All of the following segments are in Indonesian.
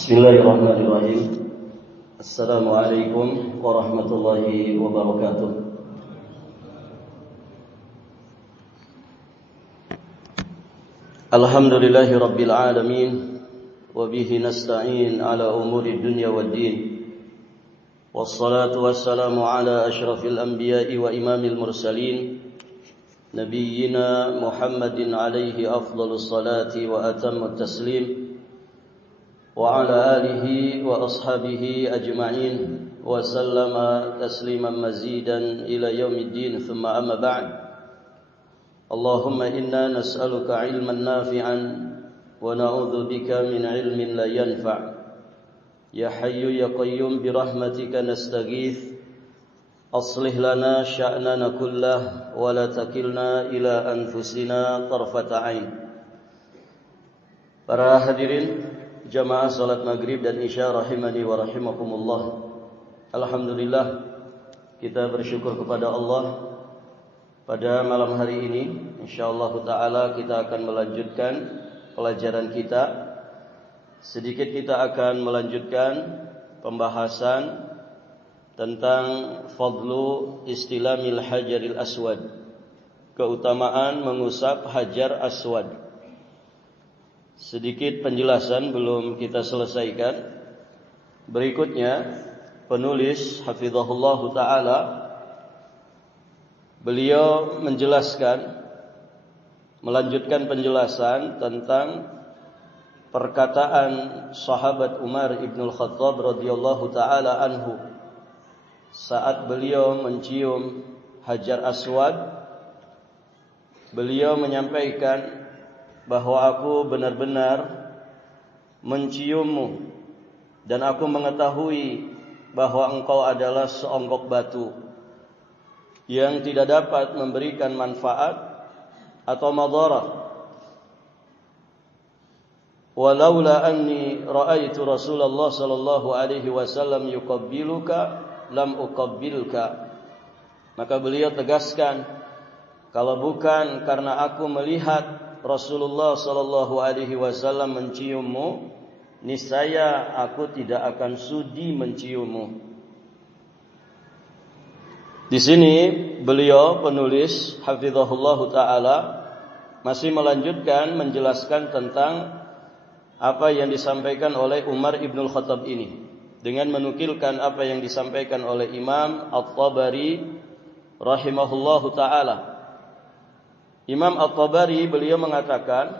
Bismillahirrahmanirrahim. Assalamualaikum warahmatullahi wabarakatuh. Alhamdulillahi rabbil alamin. Wabihi nasta'in ala umuri dunya waddin. Wassalatu wassalamu ala ashrafil anbiya'i wa imamil mursalin, Nabiyyina Muhammadin alaihi afdalus salati wa atammut taslim, wa ala alihi wa ashabihi ajma'in, wa sallama tasliman mazidan ila yaumiddin, thumma amma ba'd. Allahumma inna nas'aluka ilman nafi'an wa na'udzu bika min ilmin la yanfa'. Ya hayyu ya qayyum bi rahmatika nastaghits. Aslih lana sya'nana kullah wa la takilna ila anfusina tarfata 'ain. Para hadirin jamaah salat maghrib dan isya rahimani wa rahimakumullah. Alhamdulillah, kita bersyukur kepada Allah. Pada malam hari ini insyaallah taala kita akan melanjutkan pelajaran kita. Sedikit kita akan melanjutkan pembahasan tentang fadlu istilamil hajaril aswad, keutamaan mengusap hajar aswad. Sedikit penjelasan belum kita selesaikan. Berikutnya penulis hafizahullah taala, beliau menjelaskan, melanjutkan penjelasan tentang perkataan sahabat Umar ibn al-Khattab radhiyallahu taala anhu saat beliau mencium hajar aswad. Beliau menyampaikan bahwa aku benar-benar menciummu dan aku mengetahui bahwa engkau adalah seonggok batu yang tidak dapat memberikan manfaat atau madarat. Walaula anni ra'aitu Rasulullah sallallahu alaihi wasallam yuqabbiluka lam uqabbilka. Maka beliau tegaskan, kalau bukan karena aku melihat Rasulullah sallallahu alaihi wasallam menciummu, niscaya aku tidak akan sudi menciummu. Di sini beliau penulis hafizahullah taala masih melanjutkan menjelaskan tentang apa yang disampaikan oleh Umar ibn al-Khattab ini, dengan menukilkan apa yang disampaikan oleh Imam At-Tabari rahimahullahu ta'ala. Imam At-Tabari beliau mengatakan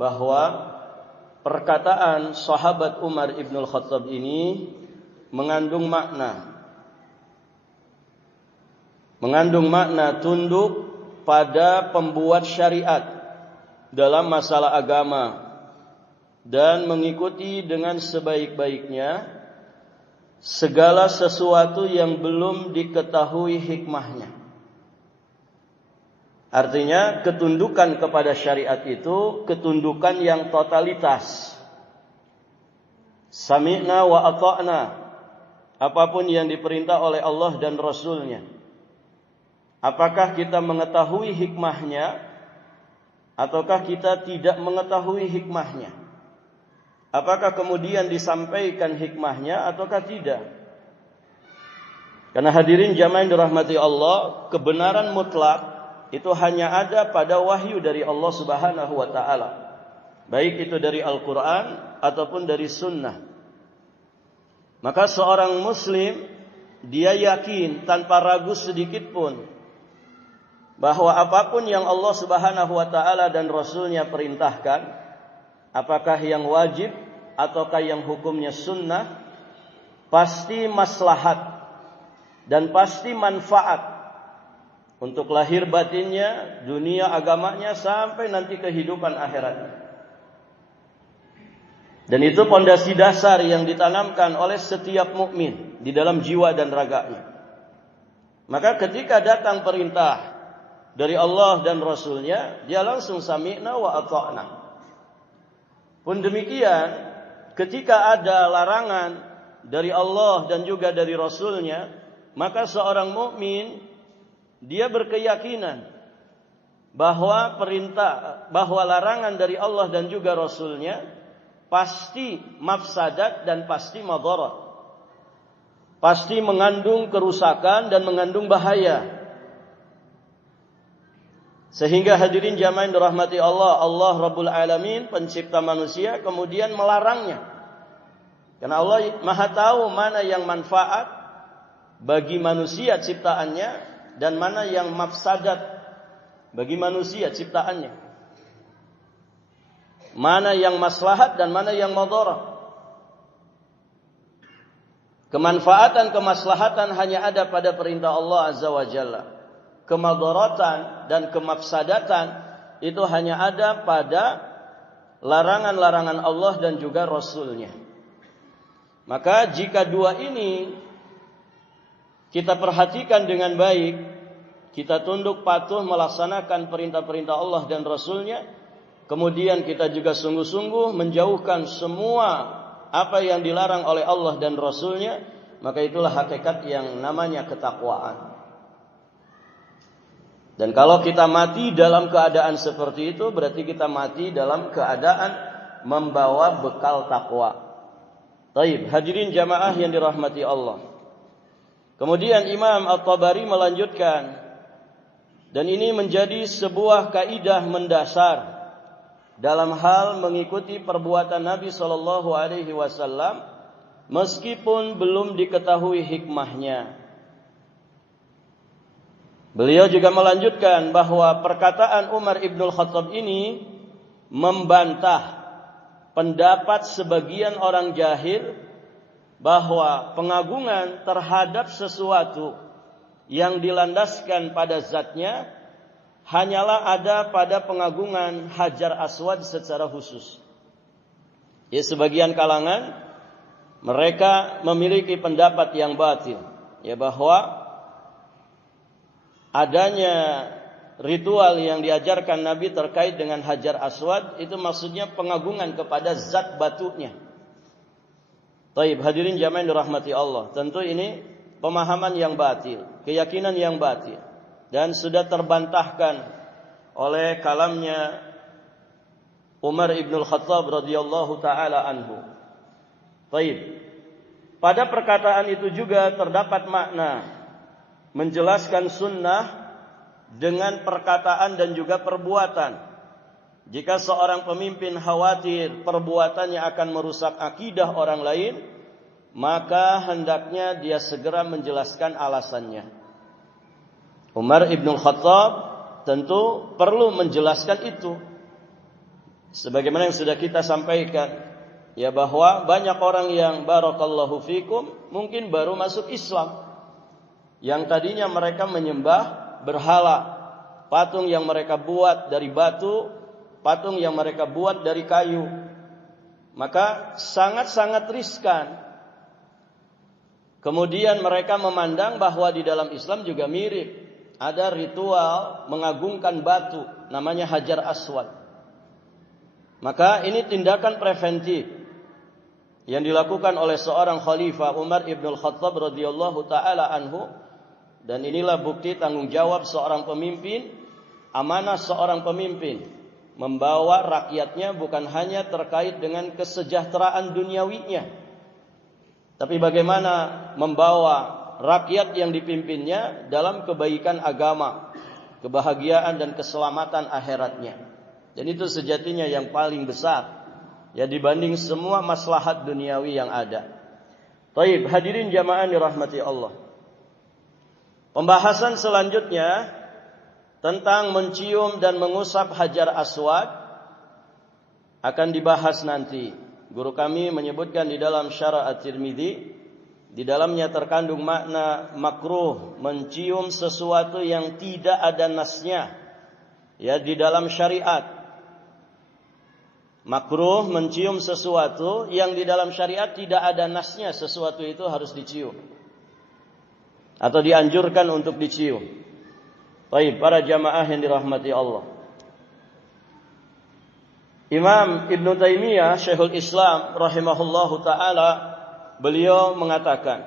bahwa perkataan sahabat Umar ibn al-Khattab ini mengandung makna tunduk pada pembuat syariat dalam masalah agama dan mengikuti dengan sebaik-baiknya segala sesuatu yang belum diketahui hikmahnya. Artinya ketundukan kepada syariat itu ketundukan yang totalitas. Sami'na wa ata'na, apapun yang diperintah oleh Allah dan Rasulnya. Apakah kita mengetahui hikmahnya ataukah kita tidak mengetahui hikmahnya? Apakah kemudian disampaikan hikmahnya ataukah tidak? Karena hadirin jamaah yang dirahmati Allah, kebenaran mutlak itu hanya ada pada wahyu dari Allah Subhanahu wa taala. Baik itu dari Al-Qur'an ataupun dari sunnah. Maka seorang muslim dia yakin tanpa ragu sedikit pun bahwa apapun yang Allah Subhanahu wa taala dan Rasulnya perintahkan, apakah yang wajib ataukah yang hukumnya sunnah, pasti maslahat dan pasti manfaat untuk lahir batinnya, dunia agamanya, sampai nanti kehidupan akhiratnya. Dan itu pondasi dasar yang ditanamkan oleh setiap mukmin di dalam jiwa dan raganya. Maka ketika datang perintah dari Allah dan Rasulnya, dia langsung sami'na wa ata'na. Pun demikian, ketika ada larangan dari Allah dan juga dari Rasulnya, maka seorang mukmin dia berkeyakinan bahwa larangan dari Allah dan juga Rasulnya pasti mafsadat dan pasti madarat. Pasti mengandung kerusakan dan mengandung bahaya. Sehingga hadirin jamaah yang dirahmati Allah, Allah Rabbul Alamin, pencipta manusia, kemudian melarangnya. Karena Allah Maha tahu mana yang manfaat bagi manusia ciptaannya dan mana yang mafsadat bagi manusia ciptaannya. Mana yang maslahat dan mana yang madarat. Kemanfaatan, kemaslahatan hanya ada pada perintah Allah Azza wa Jalla. Kemadaratan dan kemafsadatan itu hanya ada pada larangan-larangan Allah dan juga Rasulnya. Maka jika dua ini kita perhatikan dengan baik, kita tunduk patuh melaksanakan perintah-perintah Allah dan Rasulnya, kemudian kita juga sungguh-sungguh menjauhkan semua apa yang dilarang oleh Allah dan Rasulnya, maka itulah hakikat yang namanya ketakwaan. Dan kalau kita mati dalam keadaan seperti itu, berarti kita mati dalam keadaan membawa bekal takwa. Taib, hadirin jamaah yang dirahmati Allah. Kemudian Imam At-Tabari melanjutkan, dan ini menjadi sebuah kaidah mendasar dalam hal mengikuti perbuatan Nabi Shallallahu Alaihi Wasallam, meskipun belum diketahui hikmahnya. Beliau juga melanjutkan bahwa perkataan Umar ibnul Khattab ini membantah pendapat sebagian orang jahil bahwa pengagungan terhadap sesuatu yang dilandaskan pada zatnya hanyalah ada pada pengagungan Hajar Aswad secara khusus. Ya, sebagian kalangan mereka memiliki pendapat yang batil, ya, bahwa adanya ritual yang diajarkan Nabi terkait dengan Hajar Aswad itu maksudnya pengagungan kepada zat batunya. Taib, hadirin jamaah yang dirahmati Allah, tentu ini pemahaman yang batil, keyakinan yang batil, dan sudah terbantahkan oleh kalamnya Umar ibnul Khattab radhiyallahu taala anhu. Taib, pada perkataan itu juga terdapat makna menjelaskan sunnah dengan perkataan dan juga perbuatan. Jika seorang pemimpin khawatir perbuatannya akan merusak akidah orang lain, maka hendaknya dia segera menjelaskan alasannya. Umar ibnul Khattab tentu perlu menjelaskan itu. Sebagaimana yang sudah kita sampaikan, ya, bahwa banyak orang yang barakallahu fikum mungkin baru masuk Islam, yang tadinya mereka menyembah berhala, patung yang mereka buat dari batu, patung yang mereka buat dari kayu. Maka sangat-sangat riskan. Kemudian mereka memandang bahwa di dalam Islam juga mirip, ada ritual mengagungkan batu, namanya Hajar Aswad. Maka ini tindakan preventif yang dilakukan oleh seorang khalifah Umar ibnul Khattab radhiyallahu taala anhu. Dan inilah bukti tanggung jawab seorang pemimpin, amanah seorang pemimpin, membawa rakyatnya bukan hanya terkait dengan kesejahteraan duniawinya, tapi bagaimana membawa rakyat yang dipimpinnya dalam kebaikan agama, kebahagiaan dan keselamatan akhiratnya. Dan itu sejatinya yang paling besar, ya, dibanding semua maslahat duniawi yang ada. Taib, hadirin jamaah dirahmati Allah. Pembahasan selanjutnya tentang mencium dan mengusap Hajar Aswad akan dibahas nanti. Guru kami menyebutkan di dalam Syarah At-Tirmidzi, di dalamnya terkandung makna makruh mencium sesuatu yang tidak ada nasnya, ya, di dalam syariat. Makruh mencium sesuatu yang di dalam syariat tidak ada nasnya, sesuatu itu harus dicium atau dianjurkan untuk dicium. Baik, para jamaah yang dirahmati Allah. Imam Ibn Taimiyah, Syekhul Islam rahimahullahu ta'ala, beliau mengatakan,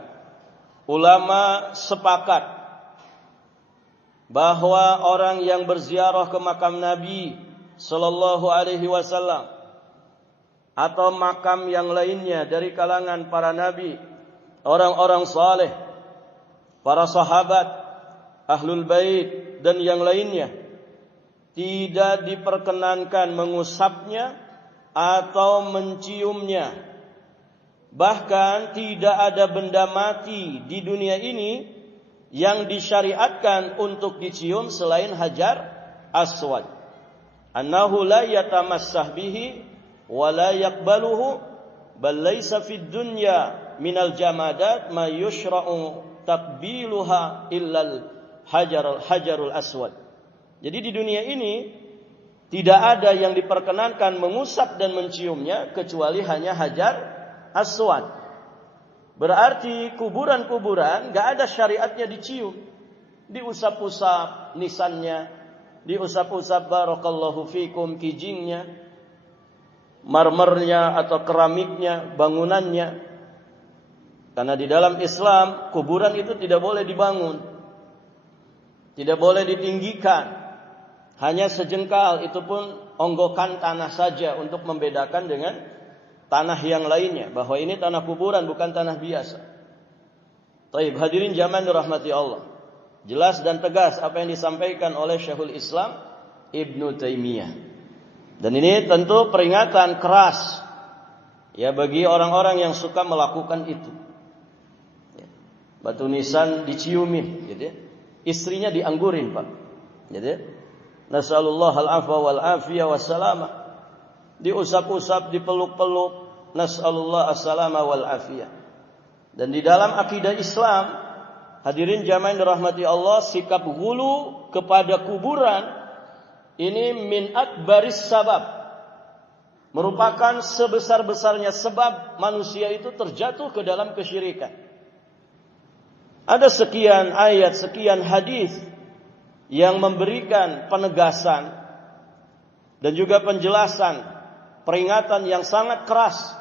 ulama sepakat bahwa orang yang berziarah ke makam Nabi sallallahu alaihi wasallam atau makam yang lainnya dari kalangan para nabi, orang-orang saleh, para sahabat, ahlul bait dan yang lainnya, tidak diperkenankan mengusapnya atau menciumnya. Bahkan tidak ada benda mati di dunia ini yang disyariatkan untuk dicium selain hajar aswad. Annahu la yatamassah bihi wa la yaqbaluhu bal laysa fid dunya minal jamadat ma yushra'u taqbiluha illa al hajarul aswad. Jadi di dunia ini tidak ada yang diperkenankan mengusap dan menciumnya kecuali hanya hajar aswad. Berarti kuburan-kuburan gak ada syariatnya dicium. Diusap-usap nisannya, diusap-usap barakallahu fikum kijingnya, marmernya atau keramiknya, bangunannya. Karena di dalam Islam kuburan itu tidak boleh dibangun, tidak boleh ditinggikan, hanya sejengkal, itu pun onggokan tanah saja untuk membedakan dengan tanah yang lainnya, bahwa ini tanah kuburan bukan tanah biasa. Taib, hadirin jamaah dirahmati Allah. Jelas dan tegas apa yang disampaikan oleh Syekhul Islam Ibnu Taimiyah. Dan ini tentu peringatan keras ya bagi orang-orang yang suka melakukan itu. Batu nisan diciumin, gitu ya. Istrinya dianggurin, Pak. Gitu ya. Nasallallahu al-afwa wal afiyah wassalamah. Diusap-usap, dipeluk-peluk, nasallallahu as-salama wal afiyah. Dan di dalam akidah Islam, hadirin jamaah yang dirahmati Allah, sikap ghulu kepada kuburan ini min akbaris sabab, merupakan sebesar-besarnya sebab manusia itu terjatuh ke dalam kesyirikan. Ada sekian ayat, sekian hadis yang memberikan penegasan dan juga penjelasan, peringatan yang sangat keras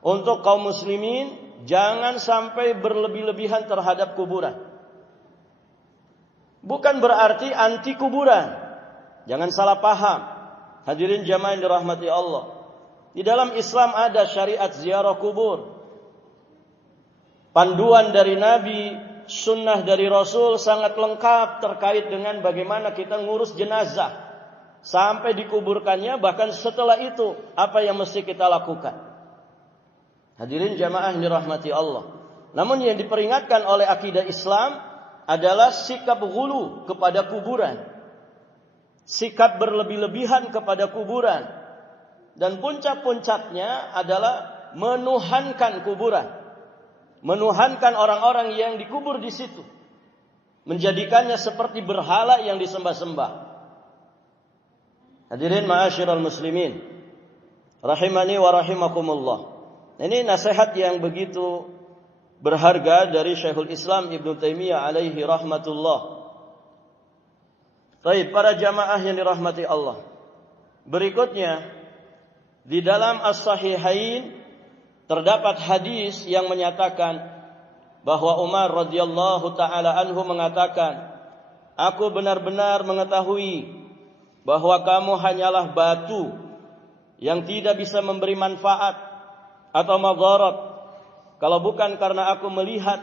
untuk kaum muslimin jangan sampai berlebih-lebihan terhadap kuburan. Bukan berarti anti kuburan. Jangan salah paham. Hadirin jamaah yang dirahmati Allah. Di dalam Islam ada syariat ziarah kubur. Panduan dari Nabi, sunnah dari Rasul sangat lengkap terkait dengan bagaimana kita ngurus jenazah. Sampai dikuburkannya, bahkan setelah itu apa yang mesti kita lakukan. Hadirin jamaah yang dirahmati Allah. Namun yang diperingatkan oleh akidah Islam adalah sikap ghulu kepada kuburan, sikap berlebih-lebihan kepada kuburan, dan puncak-puncaknya adalah menuhankan kuburan, menuhankan orang-orang yang dikubur di situ, menjadikannya seperti berhala yang disembah-sembah. Hadirin ma'asyiral muslimin, rahimani wa rahimakumullah. Ini nasihat yang begitu berharga dari Syekhul Islam Ibnu Taimiyah alaihi rahmatullah. Baik, para jamaah yang dirahmati Allah. Berikutnya, di dalam As-Sahihain terdapat hadis yang menyatakan bahwa Umar radhiyallahu taala anhu mengatakan, "Aku benar-benar mengetahui bahwa kamu hanyalah batu yang tidak bisa memberi manfaat atau madarat, kalau bukan karena aku melihat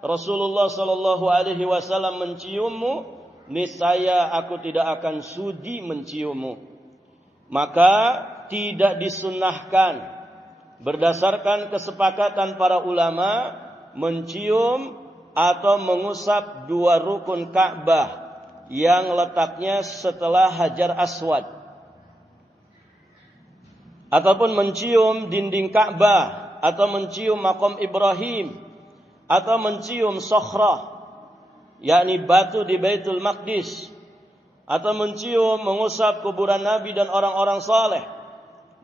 Rasulullah sallallahu alaihi wasallam menciummu, niscaya aku tidak akan sudi menciummu. Maka tidak disunnahkan berdasarkan kesepakatan para ulama mencium atau mengusap dua rukun Ka'bah yang letaknya setelah Hajar Aswad, ataupun mencium dinding Ka'bah, atau mencium makam Ibrahim, atau mencium sokhrah, yakni batu di Baitul Maqdis, atau mencium, mengusap kuburan Nabi dan orang-orang saleh.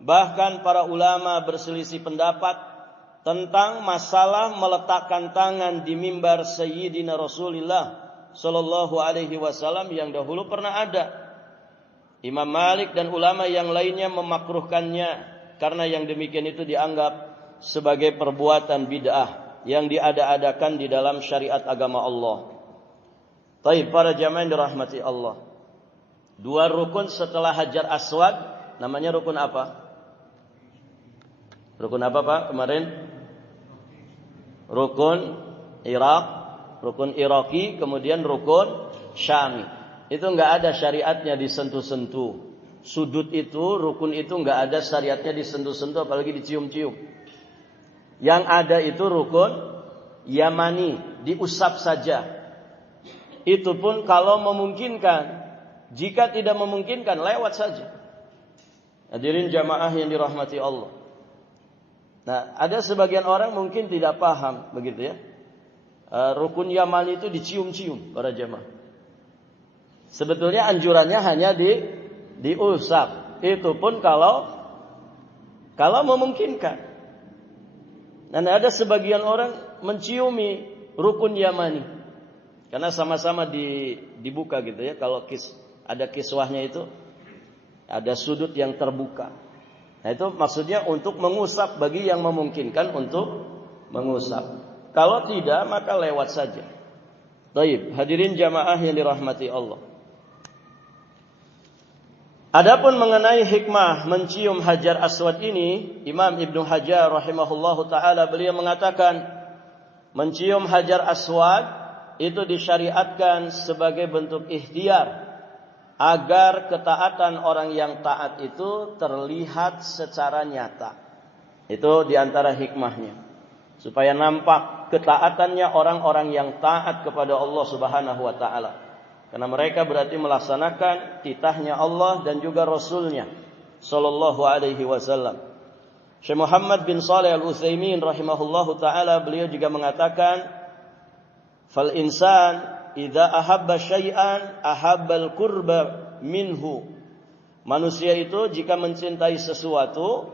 Bahkan para ulama berselisih pendapat tentang masalah meletakkan tangan di mimbar Sayyidina Rasulullah sallallahu alaihi wasallam yang dahulu pernah ada. Imam Malik dan ulama yang lainnya memakruhkannya karena yang demikian itu dianggap sebagai perbuatan bid'ah yang diada-adakan di dalam syariat agama Allah. Taib, para jamaah yang dirahmati Allah. Dua rukun setelah Hajar Aswad namanya rukun apa? Rukun apa Pak kemarin? Rukun Irak, rukun Iraki, kemudian rukun Syami. Itu enggak ada syariatnya disentuh-sentuh. Sudut itu, rukun itu enggak ada syariatnya disentuh-sentuh apalagi dicium-cium. Yang ada itu rukun Yamani, diusap saja. Itu pun kalau memungkinkan. Jika tidak memungkinkan, lewat saja. Hadirin jamaah yang dirahmati Allah. Nah, ada sebagian orang mungkin tidak paham begitu ya. Rukun Yamani itu dicium-cium para jamaah. Sebetulnya anjurannya hanya diusap. Itu pun kalau memungkinkan. Dan ada sebagian orang menciumi rukun Yamani. Karena sama-sama dibuka gitu ya. Kalau ada kiswahnya itu ada sudut yang terbuka. Nah itu maksudnya untuk mengusap bagi yang memungkinkan untuk mengusap. Kalau tidak maka lewat saja. Baik, hadirin jamaah yang dirahmati Allah. Adapun mengenai hikmah mencium Hajar Aswad ini, Imam Ibnu Hajar rahimahullahu taala beliau mengatakan mencium Hajar Aswad itu disyariatkan sebagai bentuk ikhtiar agar ketaatan orang yang taat itu terlihat secara nyata. Itu diantara hikmahnya. Supaya nampak ketaatannya orang-orang yang taat kepada Allah Subhanahu wa taala. Karena mereka berarti melaksanakan titahnya Allah dan juga Rasulnya sallallahu alaihi wasallam. Syekh Muhammad bin Shalih Al-Utsaimin rahimahullahu taala beliau juga mengatakan, "Fal insan idza ahabba syai'an ahabbal qurba minhu." Manusia itu jika mencintai sesuatu,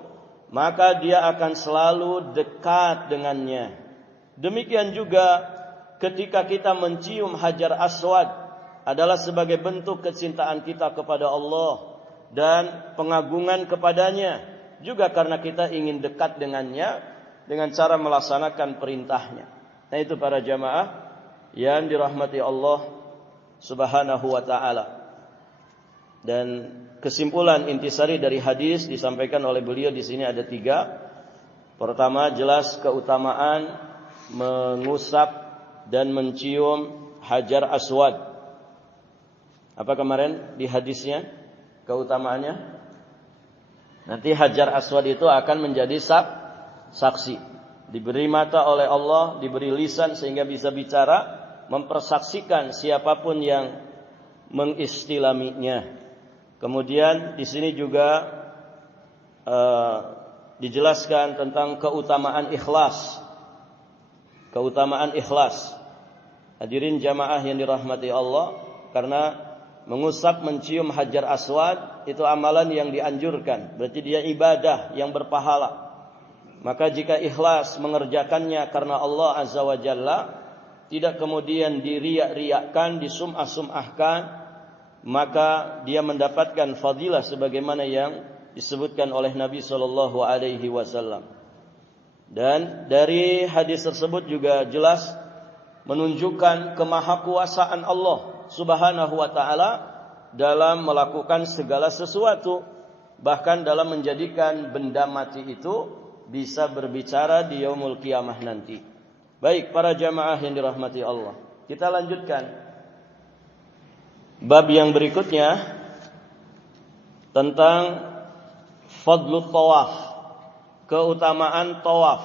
maka dia akan selalu dekat dengannya. Demikian juga ketika kita mencium Hajar Aswad adalah sebagai bentuk kecintaan kita kepada Allah dan pengagungan kepadanya, juga karena kita ingin dekat dengannya dengan cara melaksanakan perintahnya. Nah itu para jamaah yang dirahmati Allah Subhanahu wa taala. Dan kesimpulan intisari dari hadis disampaikan oleh beliau di sini ada 3. Pertama, jelas keutamaan mengusap dan mencium Hajar Aswad. Apa kemarin di hadisnya keutamaannya? Nanti Hajar Aswad itu akan menjadi saksi. Diberi mata oleh Allah, diberi lisan sehingga bisa bicara, mempersaksikan siapapun yang mengistilaminya. Kemudian di sini juga dijelaskan tentang keutamaan ikhlas. Keutamaan ikhlas. Hadirin jamaah yang dirahmati Allah, karena mengusap mencium Hajar Aswad itu amalan yang dianjurkan. Berarti dia ibadah yang berpahala. Maka jika ikhlas mengerjakannya karena Allah Azza wa Jalla, tidak kemudian diriak-riakkan, disum'ah-sum'ahkan, maka dia mendapatkan fadilah sebagaimana yang disebutkan oleh Nabi sallallahu alaihi wasallam. Dan dari hadis tersebut juga jelas menunjukkan kemahakuasaan Allah Subhanahu wa taala dalam melakukan segala sesuatu, bahkan dalam menjadikan benda mati itu bisa berbicara di yaumul qiyamah nanti. Baik para jamaah yang dirahmati Allah, kita lanjutkan bab yang berikutnya tentang fadlut tawaf, keutamaan tawaf.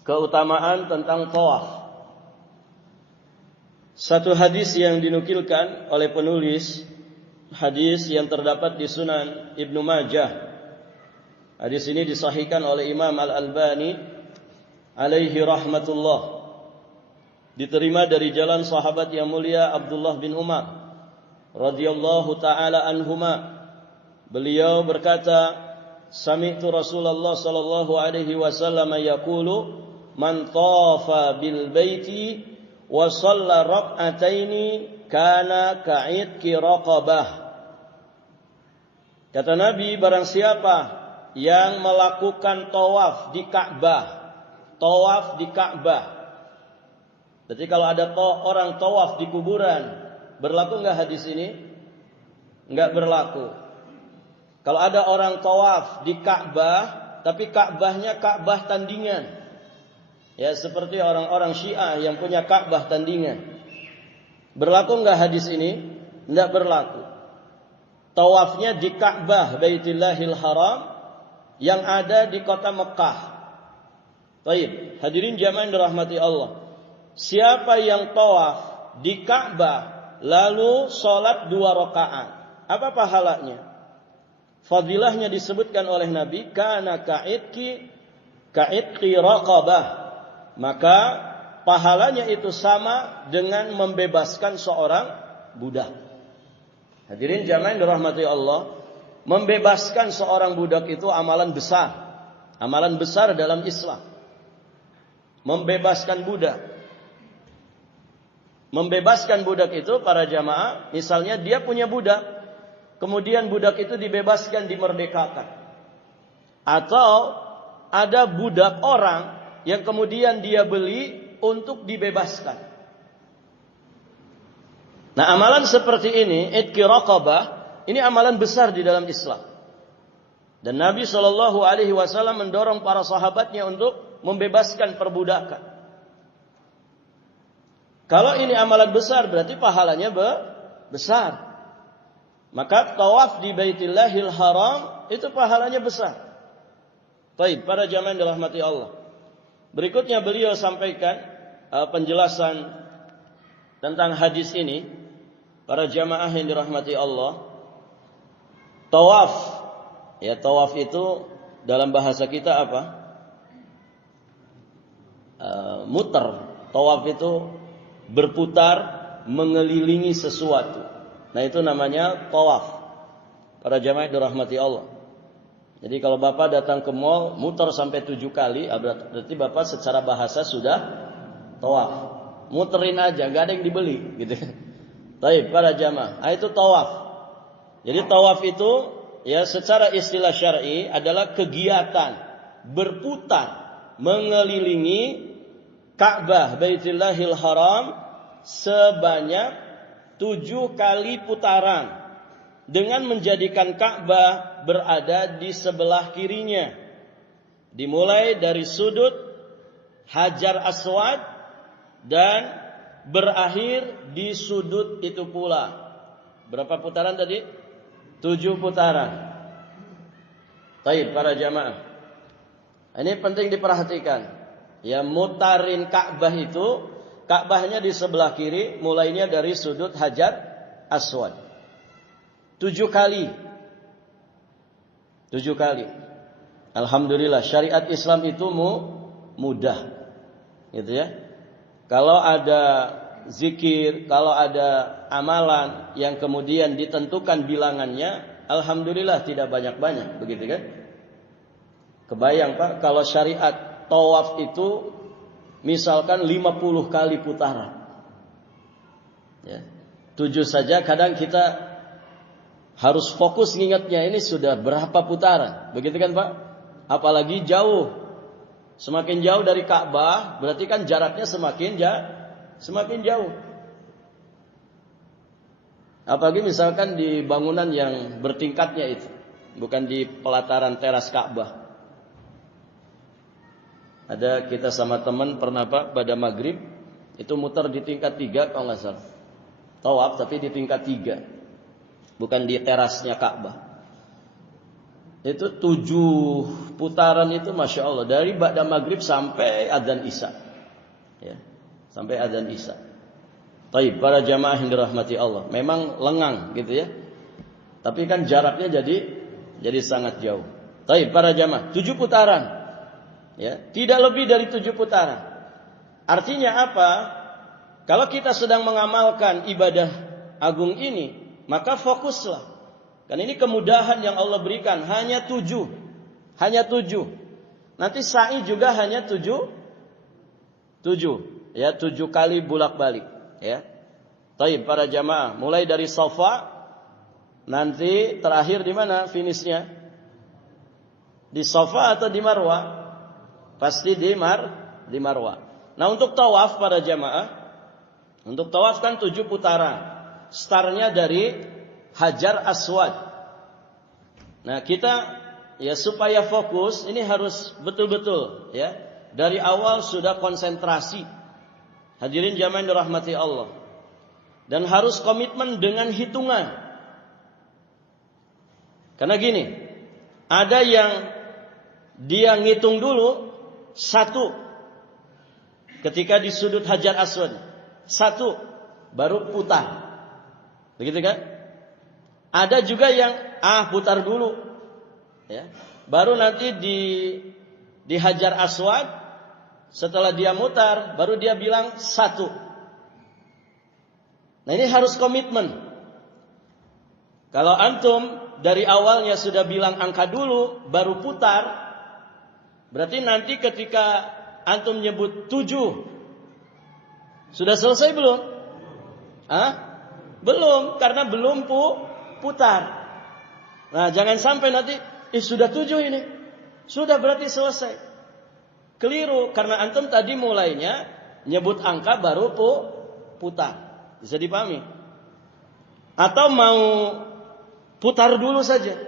Keutamaan tentang tawaf. Satu hadis yang dinukilkan oleh penulis, hadis yang terdapat di Sunan Ibnu Majah. Hadis ini disahihkan oleh Imam Al-Albani alaihi rahmatullah. Diterima dari jalan sahabat yang mulia Abdullah bin Umar radhiyallahu taala anhuma. Beliau berkata, "Sami'tu Rasulullah sallallahu alaihi wasallam yaqulu, man tafa bil baiti wa shalla rak'ataini kana ka'idki raqabah." Kata Nabi, barang siapa yang melakukan tawaf di Ka'bah. Tawaf di Ka'bah. Jadi kalau ada orang tawaf di kuburan, berlaku enggak hadis ini? Enggak berlaku. Kalau ada orang tawaf di Ka'bah, tapi Ka'bahnya Ka'bah tandingan. Ya, seperti orang-orang Syiah yang punya Ka'bah tandingan. Berlaku enggak hadis ini? Enggak berlaku. Tawafnya di Ka'bah Baitillahil Haram yang ada di kota Mekah. Baik, hadirin jamaah yang dirahmati Allah. Siapa yang tawaf di Ka'bah lalu salat 2 rakaat, apa pahalanya? Fadilahnya disebutkan oleh Nabi, kana ka'itqi raqabah. Maka pahalanya itu sama dengan membebaskan seorang budak. Hadirin jamaah yang dirahmati Allah, membebaskan seorang budak itu amalan besar. Amalan besar dalam Islam. Membebaskan budak. Membebaskan budak itu para jamaah, misalnya dia punya budak, kemudian budak itu dibebaskan, dimerdekakan. Atau ada budak orang yang kemudian dia beli untuk dibebaskan. Nah, amalan seperti ini, itqi raqabah, ini amalan besar di dalam Islam. Dan Nabi SAW mendorong para sahabatnya untuk membebaskan perbudakan. Kalau ini amalan besar, berarti pahalanya besar. Maka tawaf di Baitillahil Haram itu pahalanya besar. Baik, para jamaah yang dirahmati Allah. Berikutnya beliau sampaikan penjelasan tentang hadis ini. Para jamaah yang dirahmati Allah. Tawaf. Ya, tawaf itu dalam bahasa kita apa? Muter. Tawaf itu berputar mengelilingi sesuatu. Nah, itu namanya tawaf. Para jamaah dirahmati Allah. Jadi kalau Bapak datang ke mall muter sampai 7 kali, berarti Bapak secara bahasa sudah tawaf. Muterin aja, enggak ada yang dibeli gitu. Baik, para jamaah, itu tawaf. Jadi tawaf itu ya secara istilah syar'i adalah kegiatan berputar mengelilingi Ka'bah Baitillahil Haram sebanyak 7 kali putaran dengan menjadikan Ka'bah berada di sebelah kirinya. Dimulai dari sudut Hajar Aswad dan berakhir di sudut itu pula. Berapa putaran tadi? 7 putaran. Baik, para jamaah. Ini penting diperhatikan. Ya, mutarin Ka'bah itu, Ka'bahnya di sebelah kiri, mulainya dari sudut Hajar Aswad. 7 kali. 7 kali. Alhamdulillah, syariat Islam itu mudah. Gitu ya. Kalau ada zikir, kalau ada amalan yang kemudian ditentukan bilangannya, alhamdulillah tidak banyak-banyak, begitu kan? Kebayang Pak, kalau syariat tawaf itu misalkan 50 kali putaran. Ya. 7 saja kadang kita harus fokus ngingetnya ini sudah berapa putaran. Begitu kan Pak? Apalagi jauh. Semakin jauh dari Ka'bah berarti kan jaraknya semakin jauh. Apalagi misalkan di bangunan yang bertingkatnya itu, bukan di pelataran teras Ka'bah. Ada kita sama teman pernah Pak pada maghrib itu muter di tingkat 3 kalau nggak salah. Tawaf tapi di tingkat 3, bukan di terasnya Ka'bah. Itu 7 putaran itu masya Allah dari ba'da maghrib sampai adzan isya. Ya, sampai adzan isya. Baik, para jamaah yang dirahmati Allah, memang lengang gitu ya. Tapi kan jaraknya jadi sangat jauh. Baik, para jamaah, 7 putaran. Ya, tidak lebih dari 7 putaran. Artinya apa? Kalau kita sedang mengamalkan ibadah agung ini, maka fokuslah. Kan ini kemudahan yang Allah berikan, hanya 7. Hanya 7. Nanti sa'i juga hanya 7. Ya, 7 kali bolak-balik, ya. Baik, para jamaah, mulai dari Safa nanti terakhir di mana finishnya? Di Safa atau di Marwah? Pasti di Marwah. Nah, untuk tawaf para jamaah, untuk tawaf kan 7 putaran. Startnya dari Hajar Aswad. Nah, kita ya supaya fokus ini harus betul-betul ya dari awal sudah konsentrasi. Hadirin jamaah yang dirahmati Allah. Dan harus komitmen dengan hitungan. Karena gini, ada yang dia ngitung dulu 1 ketika di sudut Hajar Aswad, 1 baru putar. Begitu kan? Ada juga yang putar dulu ya. Baru nanti di Hajar Aswad setelah dia mutar baru dia bilang 1. Nah, ini harus komitmen. Kalau antum dari awalnya sudah bilang angka dulu baru putar, berarti nanti ketika antum nyebut 7 sudah selesai belum? Belum, karena belum putar. Nah, jangan sampai nanti sudah 7 ini. Sudah berarti selesai. Keliru, karena antum tadi mulainya nyebut angka baru putar. Bisa dipahami? Atau mau putar dulu saja.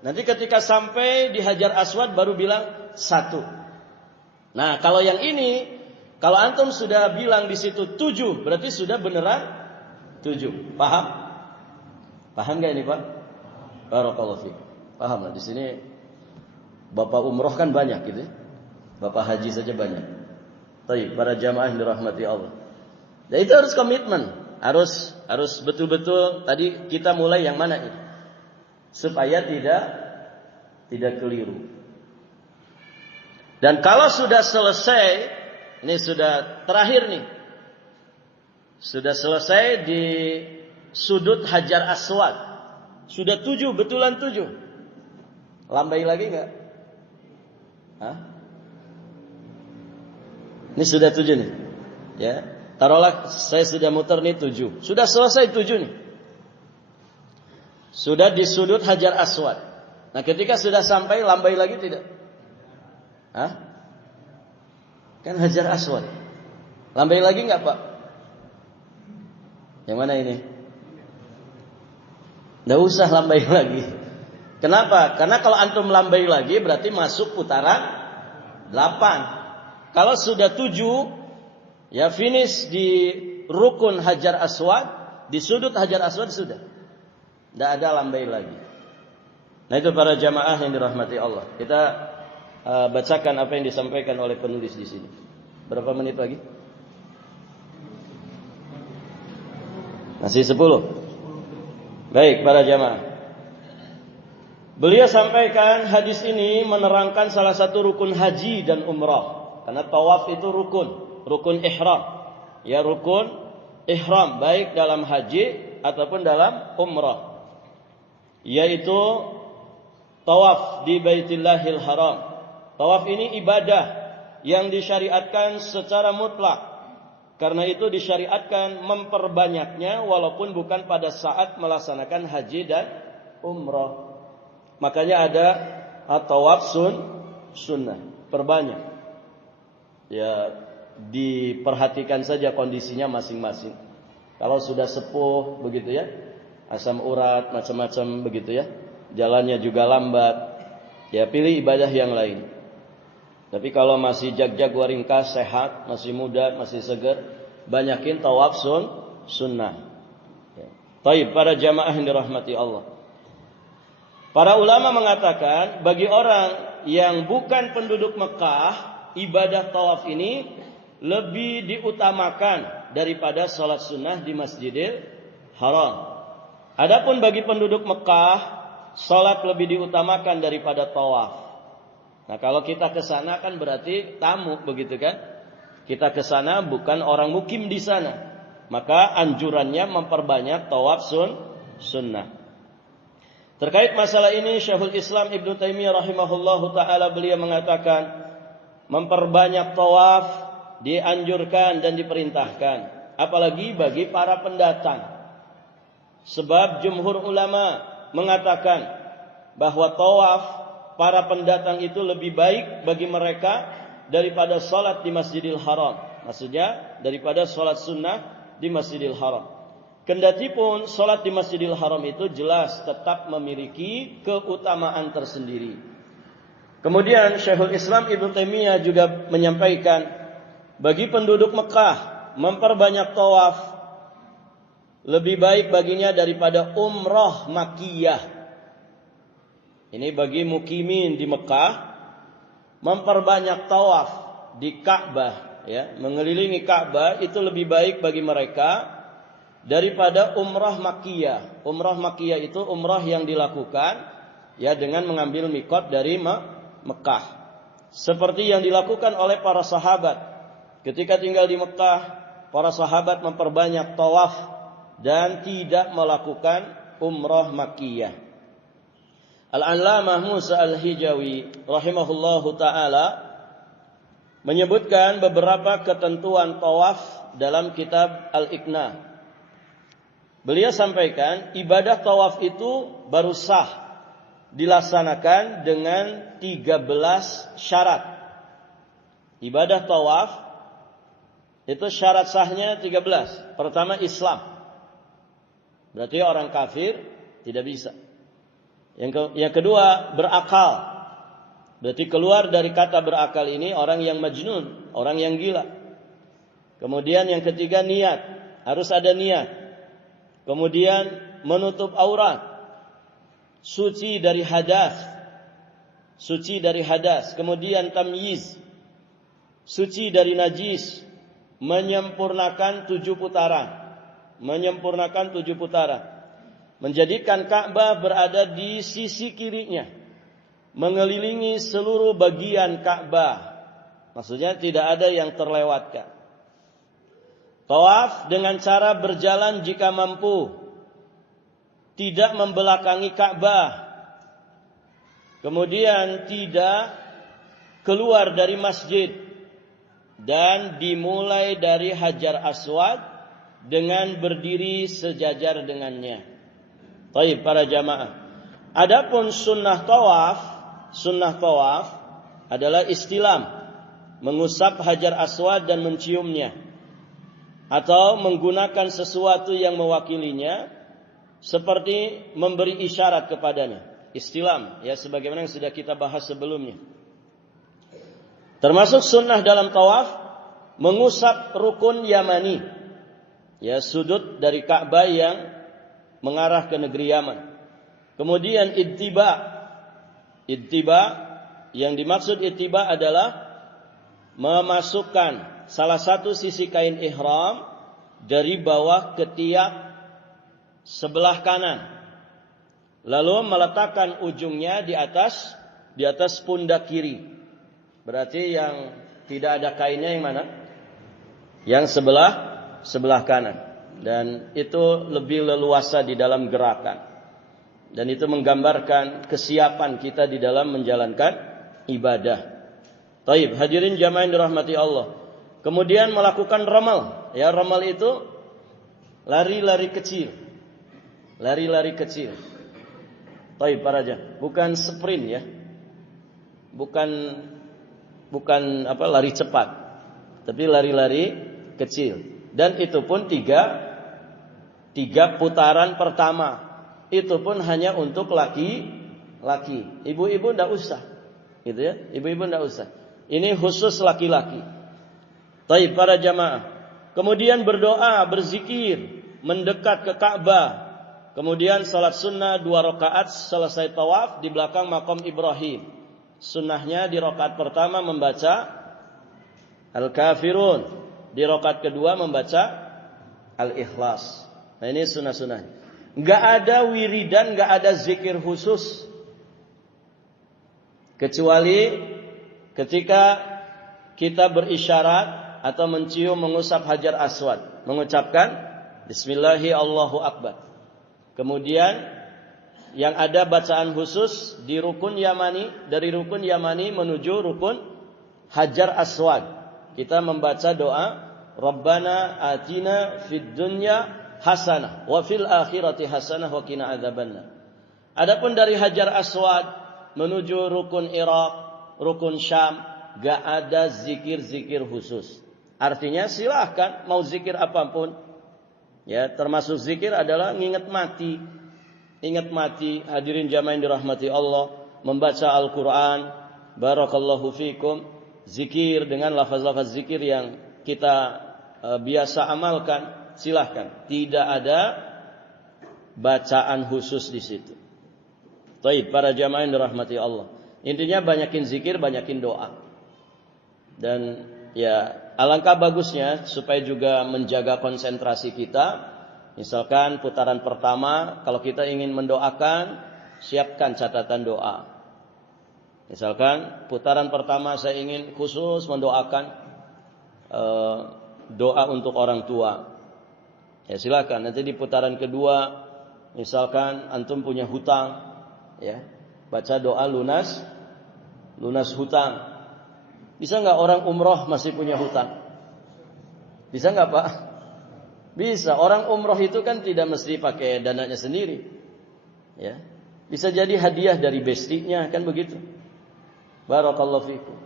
Nanti ketika sampai di Hajar Aswad baru bilang 1. Nah, kalau yang ini, kalau antum sudah bilang di situ 7, berarti sudah beneran 7. Paham? Paham gak ini, Pak? Barakallahu fiik. Paham lah, di sini Bapak umroh kan banyak gitu ya. Bapak haji saja banyak. Baik, para jamaah yang dirahmati Allah. Dan itu harus komitmen. Harus betul-betul tadi kita mulai yang mana ini? Supaya tidak keliru. Dan kalau sudah selesai, ini sudah terakhir nih. Sudah selesai di sudut Hajar Aswad. Sudah 7, betulan 7. Lambai lagi enggak? Ini sudah 7 nih. Ya. Taruhlah saya sudah muter nih 7. Sudah selesai 7 nih. Sudah di sudut Hajar Aswad. Nah, ketika sudah sampai lambai lagi tidak? Kan Hajar Aswad. Lambai lagi enggak, Pak? Yang mana ini? Nggak usah lambai lagi. Kenapa? Karena kalau antum lambai lagi berarti masuk putaran 8. Kalau sudah 7, ya finish di rukun Hajar Aswad, di sudut Hajar Aswad sudah. Tidak ada lambai lagi. Nah, itu para jamaah yang dirahmati Allah. Kita bacakan apa yang disampaikan oleh penulis di sini. Berapa menit lagi? Masih 10. Baik, para jamaah. Beliau sampaikan hadis ini menerangkan salah satu rukun haji dan umrah. Karena tawaf itu rukun ihram. Ya, rukun ihram baik dalam haji ataupun dalam umrah. Yaitu tawaf di Baitillahil Haram. Tawaf ini ibadah yang disyariatkan secara mutlak. Karena itu disyariatkan memperbanyaknya walaupun bukan pada saat melaksanakan haji dan umrah. Makanya ada tawaf sunnah, perbanyak. Ya, diperhatikan saja kondisinya masing-masing. Kalau sudah sepuh begitu ya, asam urat macam-macam begitu ya, jalannya juga lambat, ya pilih ibadah yang lain. Tapi kalau masih jag-jag waringkas, sehat, masih muda, masih segar, banyakin tawaf sunnah. Ya. Taib, para jamaah yang dirahmati Allah. Para ulama mengatakan bagi orang yang bukan penduduk Mekah, ibadah tawaf ini lebih diutamakan daripada sholat sunnah di Masjidil Haram. Adapun bagi penduduk Mekah, sholat lebih diutamakan daripada tawaf. Nah, kalau kita ke sana kan berarti tamu begitu kan? Kita ke sana bukan orang mukim di sana. Maka anjurannya memperbanyak tawaf sunnah. Terkait masalah ini Syekhul Islam Ibnu Taimiyah rahimahullahu taala beliau mengatakan memperbanyak tawaf dianjurkan dan diperintahkan, apalagi bagi para pendatang. Sebab jumhur ulama mengatakan bahwa tawaf para pendatang itu lebih baik bagi mereka daripada salat di Masjidil Haram. Maksudnya daripada salat sunnah di Masjidil Haram. Kendati pun sholat di Masjidil Haram itu jelas tetap memiliki keutamaan tersendiri. Kemudian Syekhul Islam Ibnu Taimiyah juga menyampaikan, bagi penduduk Mekah memperbanyak tawaf lebih baik baginya daripada umrah makkiyah. Ini bagi mukimin di Mekah, memperbanyak tawaf di Ka'bah, ya, mengelilingi Ka'bah itu lebih baik bagi mereka daripada umrah makkiyah. Umrah makkiyah itu umrah yang dilakukan ya dengan mengambil mikot dari Mekah. Seperti yang dilakukan oleh para sahabat. Ketika tinggal di Mekah, para sahabat memperbanyak tawaf dan tidak melakukan umrah makkiyah. Al-Allamah Musa Al-Hijawi rahimahullahu taala menyebutkan beberapa ketentuan tawaf dalam kitab Al-Iqna. Beliau sampaikan, ibadah tawaf itu baru sah dilaksanakan dengan 13 syarat. Ibadah tawaf itu syarat sahnya 13. Pertama, Islam. Berarti orang kafir tidak bisa. Yang kedua, berakal. Berarti keluar dari kata berakal ini orang yang majnun, orang yang gila. Kemudian yang ketiga, niat. Harus ada niat. Kemudian menutup aurat. Suci dari hadas. Suci dari hadas. Kemudian tamyiz. Suci dari najis. Menyempurnakan 7 putaran. Menyempurnakan 7 putaran. Menjadikan Ka'bah berada di sisi kirinya. Mengelilingi seluruh bagian Ka'bah. Maksudnya tidak ada yang terlewatkan. Tawaf dengan cara berjalan jika mampu. Tidak membelakangi Ka'bah. Kemudian tidak keluar dari masjid. Dan dimulai dari Hajar Aswad dengan berdiri sejajar dengannya. Baik para jamaah. Adapun sunnah tawaf adalah istilam. Mengusap Hajar Aswad dan menciumnya. Atau menggunakan sesuatu yang mewakilinya seperti memberi isyarat kepadanya. Istilam, ya sebagaimana yang sudah kita bahas sebelumnya. Termasuk sunnah dalam tawaf mengusap rukun Yamani. Ya, sudut dari Ka'bah yang mengarah ke negeri Yaman. Kemudian ittiba. Ittiba, yang dimaksud ittiba adalah memasukkan salah satu sisi kain ihram dari bawah ketiak sebelah kanan. Lalu meletakkan ujungnya di atas pundak kiri. Berarti yang tidak ada kainnya yang mana? Yang sebelah kanan. Dan itu lebih leluasa di dalam gerakan. Dan itu menggambarkan kesiapan kita di dalam menjalankan ibadah. Taib, hadirin jamaah yang dirahmati Allah. Kemudian melakukan ramal. Ya, ramal itu lari-lari kecil. Lari-lari kecil. Taib para jamaah, bukan sprint ya. Bukan lari cepat. Tapi lari-lari kecil. Dan itu pun tiga putaran pertama. Itu pun hanya untuk laki-laki. Ibu-ibu enggak usah. Gitu ya. Ibu-ibu enggak usah. Ini khusus laki-laki. Taib para jamaah. Kemudian berdoa, berzikir, mendekat ke Ka'bah. Kemudian salat sunnah 2 rakaat selesai tawaf di belakang makam Ibrahim. Sunnahnya di rakaat pertama membaca Al-Kafirun. Di rakaat kedua membaca Al-Ikhlas. Nah ini sunnah-sunnah. Enggak ada wiridan, enggak ada zikir khusus. Kecuali ketika kita berisyarat atau mencium mengusap Hajar Aswad, mengucapkan Bismillahi Allahu Akbar. Kemudian yang ada bacaan khusus di rukun Yamani, dari rukun Yamani menuju rukun Hajar Aswad. Kita membaca doa Rabbana atina fid dunya hasanah wa fil akhirati hasanah wa qina adzabannar. Adapun dari Hajar Aswad menuju rukun Irak, rukun Syam, gak ada zikir-zikir khusus. Artinya silahkan mau zikir apapun. Ya, termasuk zikir adalah nginget mati. Ingat mati, hadirin jamaah yang dirahmati Allah, membaca Al-Qur'an, barakallahu fikum, zikir dengan lafaz-lafaz zikir yang kita biasa amalkan, silahkan. Tidak ada bacaan khusus di situ. Baik, para jamaah yang dirahmati Allah. Intinya banyakin zikir, banyakin doa. Dan ya, alangkah bagusnya supaya juga menjaga konsentrasi kita. Misalkan putaran pertama, kalau kita ingin mendoakan, siapkan catatan doa. Misalkan putaran pertama saya ingin khusus mendoakan doa untuk orang tua. Ya silakan. Nanti di putaran kedua, misalkan antum punya hutang, ya baca doa lunas hutang. Bisa nggak orang umroh masih punya hutang? Bisa nggak Pak? Bisa. Orang umroh itu kan tidak mesti pakai dananya sendiri. Ya. Bisa jadi hadiah dari bestinya, kan begitu. Barakallahu fikum.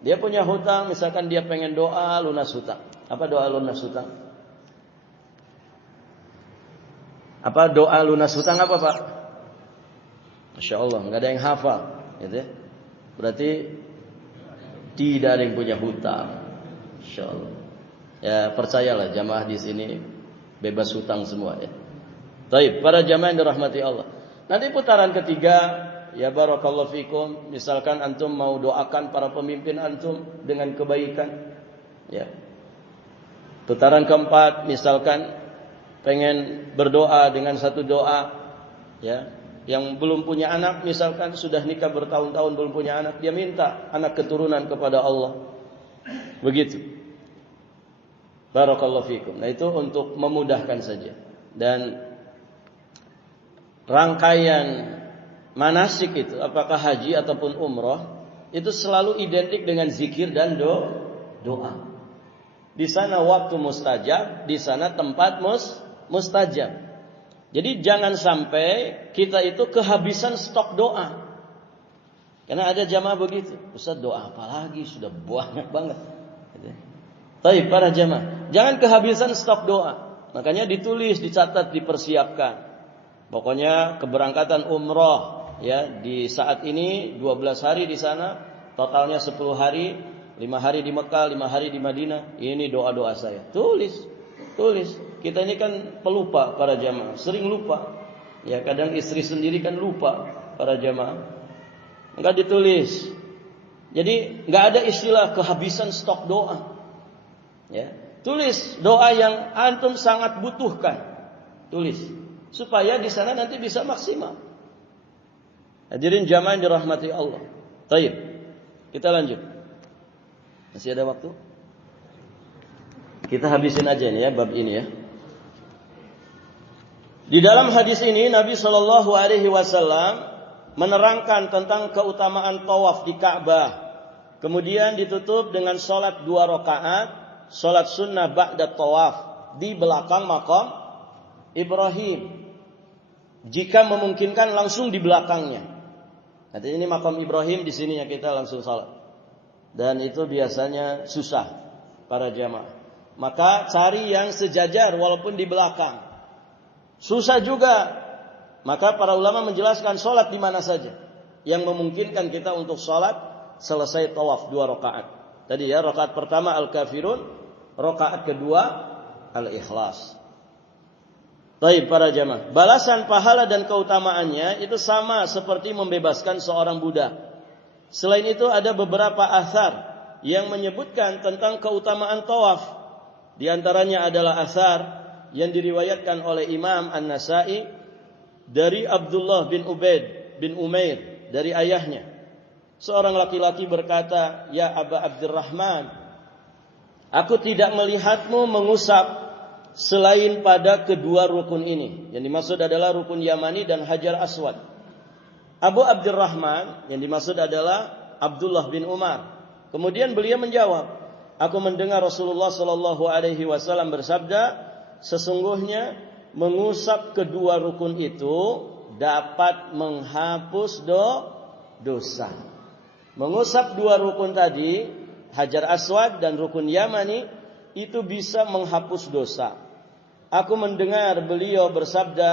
Dia punya hutang, misalkan dia pengen doa lunas hutang. Apa doa lunas hutang? Apa doa lunas hutang apa Pak? Masya Allah, nggak ada yang hafal, gitu ya. Berarti tidak ada yang punya hutang. Masya Allah. Ya percayalah jamaah di sini bebas hutang semua ya. Baik, para jamaah yang dirahmati Allah. Nanti putaran ketiga, ya barakallahu fikum, misalkan antum mau doakan para pemimpin antum dengan kebaikan. Ya. Putaran keempat, misalkan pengen berdoa dengan satu doa, ya. Yang belum punya anak, misalkan sudah nikah bertahun-tahun belum punya anak, dia minta anak keturunan kepada Allah. Begitu. Barakallahu fikum. Nah itu untuk memudahkan saja. Dan rangkaian manasik itu, apakah haji ataupun umroh, itu selalu identik dengan zikir dan doa. Di sana waktu mustajab, di sana tempat mustajab. Jadi jangan sampai kita itu kehabisan stok doa. Karena ada jamaah begitu. Ustaz doa apa lagi? Sudah banyak banget. Tapi para jamaah, jangan kehabisan stok doa. Makanya ditulis, dicatat, dipersiapkan. Pokoknya keberangkatan umroh ya di saat ini 12 hari di sana, totalnya 10 hari, 5 hari di Mekah, 5 hari di Madinah. Ini doa-doa saya. Tulis. Kita ini kan pelupa para jamaah, sering lupa. Ya kadang istri sendiri kan lupa para jamaah. Enggak ditulis. Jadi enggak ada istilah kehabisan stok doa. Ya, tulis doa yang antum sangat butuhkan. Tulis supaya di sana nanti bisa maksimal. Hadirin jamaah yang dirahmati Allah. Baik. Kita lanjut. Masih ada waktu? Kita habisin aja ini ya bab ini ya. Di dalam hadis ini Nabi Shallallahu alaihi wasallam menerangkan tentang keutamaan tawaf di Ka'bah. Kemudian ditutup dengan salat 2 rakaat. Salat sunnah ba'da tawaf di belakang makam Ibrahim. Jika memungkinkan langsung di belakangnya. Nanti ini makam Ibrahim, di sininya kita langsung salat. Dan itu biasanya susah para jamaah. Maka cari yang sejajar walaupun di belakang. Susah juga. Maka para ulama menjelaskan salat di mana saja yang memungkinkan kita untuk salat selesai tawaf 2 rakaat. Tadi ya, rakaat pertama Al-Kafirun, rakaat kedua Al-Ikhlas. Baik para jamaah, balasan pahala dan keutamaannya itu sama seperti membebaskan seorang budak. Selain itu ada beberapa athar yang menyebutkan tentang keutamaan tawaf. Di antaranya adalah athar yang diriwayatkan oleh Imam An-Nasa'i dari Abdullah bin Ubaid bin Umair dari ayahnya. Seorang laki-laki berkata, "Ya Aba Abdurrahman, aku tidak melihatmu mengusap selain pada kedua rukun ini." Yang dimaksud adalah rukun Yamani dan Hajar Aswad. Abu Abdurrahman yang dimaksud adalah Abdullah bin Umar. Kemudian beliau menjawab, "Aku mendengar Rasulullah sallallahu alaihi wasallam bersabda, sesungguhnya mengusap kedua rukun itu dapat menghapus dosa." Mengusap 2 rukun tadi, Hajar Aswad dan rukun Yamani, itu bisa menghapus dosa. aku mendengar beliau bersabda,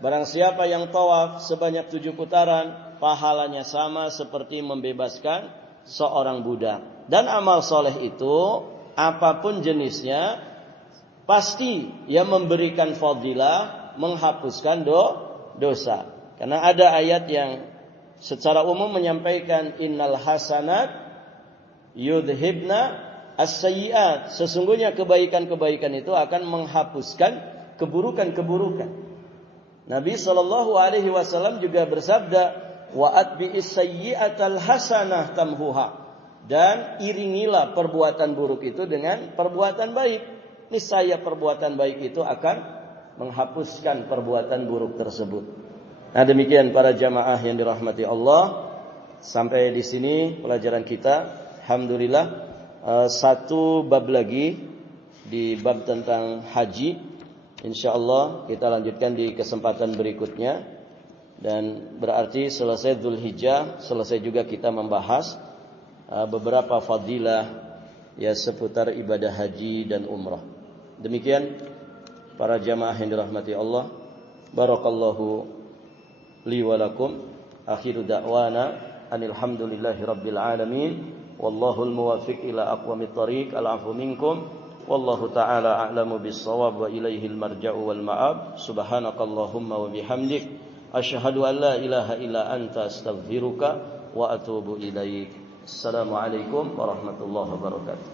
barang siapa yang tawaf sebanyak 7 putaran, pahalanya sama seperti membebaskan seorang budak. Dan amal soleh itu apapun jenisnya pasti yang memberikan fadilah, menghapuskan dosa. Karena ada ayat yang secara umum menyampaikan innal hasanat yudhibna as-sayyi'at. Sesungguhnya kebaikan-kebaikan itu akan menghapuskan keburukan-keburukan. Nabi SAW juga bersabda, wa atbi'is sayyi'atal hasanah tamhuha. Dan iringilah perbuatan buruk itu dengan perbuatan baik. Niscaya perbuatan baik itu akan menghapuskan perbuatan buruk tersebut. Nah, demikian para jamaah yang dirahmati Allah. Sampai di sini pelajaran kita. Alhamdulillah, satu bab lagi di bab tentang haji. InsyaAllah kita lanjutkan di kesempatan berikutnya. Dan berarti selesai Dzulhijjah, selesai juga kita membahas beberapa fadilah ya seputar ibadah haji dan umrah. Demikian para jamaah yang dirahmati Allah. Barakallahu li wa lakum. Akhiru da'wana anil hamdulillahi rabbil alamin. Wallahul muwaffiq ila aqwamit thariq. Al-'afwu minkum. Wallahu ta'ala a'lamu bis-shawab wa ilaihil marja'u wal ma'ab. Subhanakallahumma wa bihamdik asyhadu an la ilaha illa anta astaghfiruka wa atubu ilaik. Assalamualaikum warahmatullahi wabarakatuh.